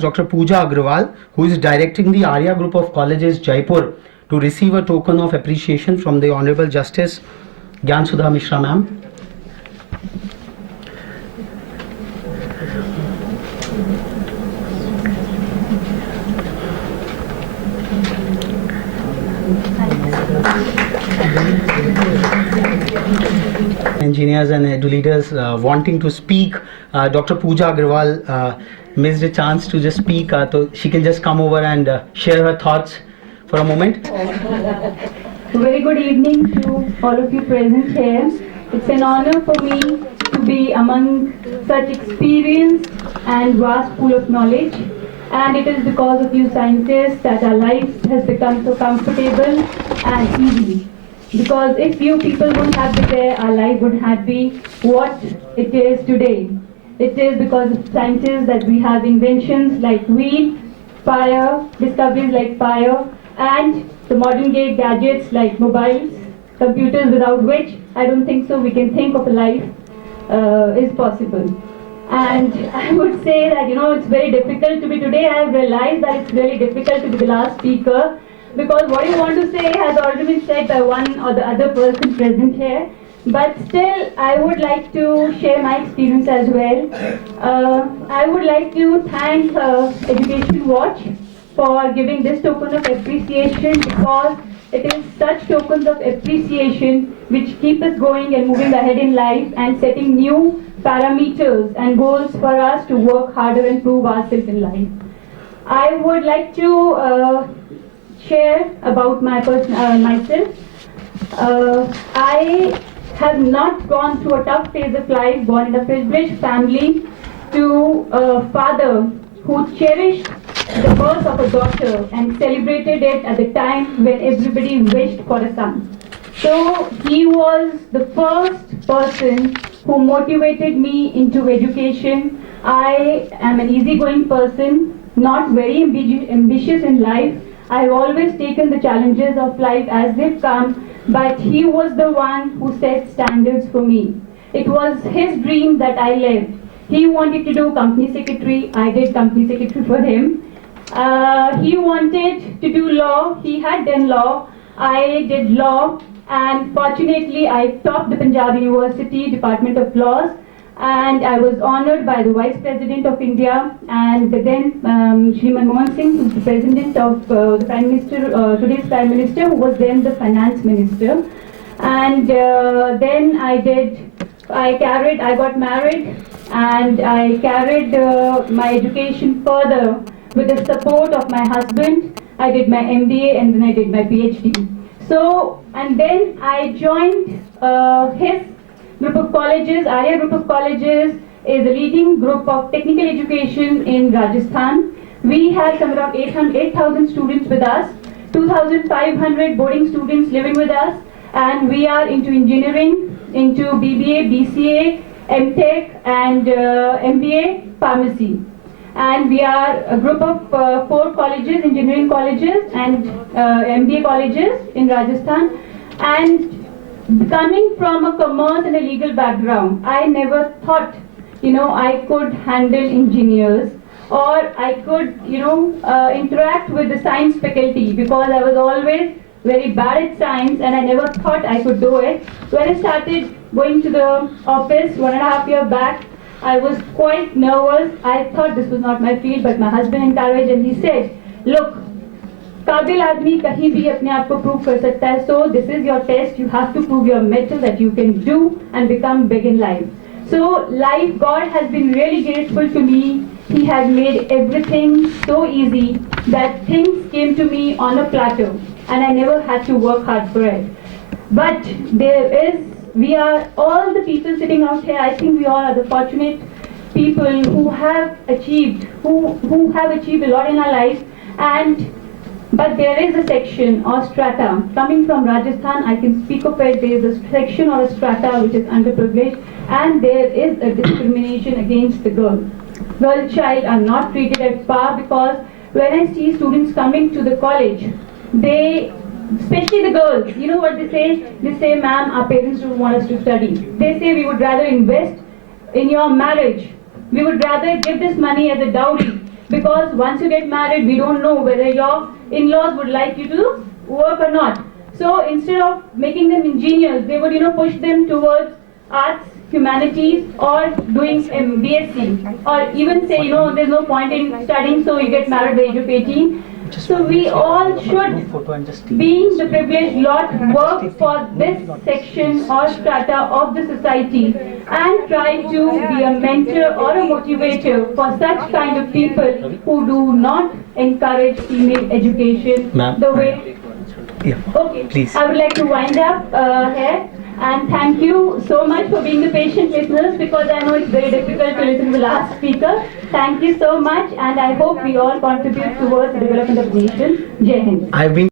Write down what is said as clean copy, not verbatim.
ask Dr. Pooja Agrawal, who is directing the Arya Group of Colleges, Jaipur, to receive a token of appreciation from the Honorable Justice Gyan Sudha Mishra ma'am. Engineers and edu leaders wanting to speak. Dr. Pooja Agrawal missed a chance to just speak, so she can just come over and share her thoughts for a moment. Very good evening to all of you present here. It's an honor for me to be among such experienced and vast pool of knowledge. And it is because of you scientists that our life has become so comfortable and easy. Because if you people wouldn't have been there, our life would have been what it is today. It is because of scientists that we have inventions like wheel, fire, discoveries like fire, and the modern day gadgets like mobiles, computers, without which I don't think so we can think of a life is possible. And I would say that, it's very difficult to be today. I have realized that it's really difficult to be the last speaker, because what you want to say has already been said by one or the other person present here. But still, I would like to share my experience as well. I would like to thank Education Watch for giving this token of appreciation, because it is such tokens of appreciation which keep us going and moving ahead in life and setting new parameters and goals for us to work harder and prove ourselves in life. I would like to share about myself. I have not gone through a tough phase of life, born in a privileged family to a father who cherished the birth of a daughter and celebrated it at the time when everybody wished for a son. So he was the first person who motivated me into education. I am an easygoing person, not very ambitious in life. I've always taken the challenges of life as they've come, but he was the one who set standards for me. It was his dream that I lived. He wanted to do company secretary. I did company secretary for him. He wanted to do law. He had done law. I did law. And fortunately, I topped the Punjab University Department of Laws, and I was honored by the Vice President of India, and then Shri Manmohan Singh, who's the President of the Prime Minister, today's Prime Minister, who was then the Finance Minister. And then I got married, and I carried my education further with the support of my husband. I did my MBA and then I did my PhD. So, and then I joined his group of colleges. Arya Group of Colleges is a leading group of technical education in Rajasthan. We have some around 8,000 students with us, 2,500 boarding students living with us, and we are into engineering, into BBA, BCA, MTech, and MBA pharmacy. And we are a group of 4 colleges, engineering colleges and MBA colleges in Rajasthan. And coming from a commerce and a legal background, I never thought, I could handle engineers, or I could, interact with the science faculty, because I was always very bad at science and I never thought I could do it. When I started going to the office 1.5 years back, I was quite nervous. I thought this was not my field, but my husband encouraged and he said, look, काबिल आदमी कहीं भी अपने आप को prove कर सकता है. So this is your test. You have to prove your mettle that you can do and become big in life. So life, God has been really grateful to me. He has made everything so easy that things came to me on a plateau, and I never had to work hard for it. But we are all the people sitting out here. I think we all are the fortunate people who have achieved, who have achieved a lot in our life. But there is a section or strata coming from Rajasthan. I can speak of it. There is a section or a strata which is underprivileged, and there is a discrimination against the girl. Girl child are not treated at par, because when I see students coming to the college, they, especially the girls, you know what they say? They say, ma'am, our parents don't want us to study. They say, we would rather invest in your marriage. We would rather give this money as a dowry. because once you get married, we don't know whether your in-laws would like you to work or not. So instead of making them engineers, they would, push them towards arts, humanities, or doing BSc, or even say, there's no point in studying, so you get married at the age of 18. So we all should, being the privileged lot, work for this section or strata of the society and try to be a mentor or a motivator for such kind of people who do not encourage female education the way. Yeah. Okay, Please. I would like to wind up here. And thank you so much for being the patient listeners, because I know it's very difficult to listen to the last speaker. Thank you so much, and I hope we all contribute towards the development of the nation. Jai Hind. I've been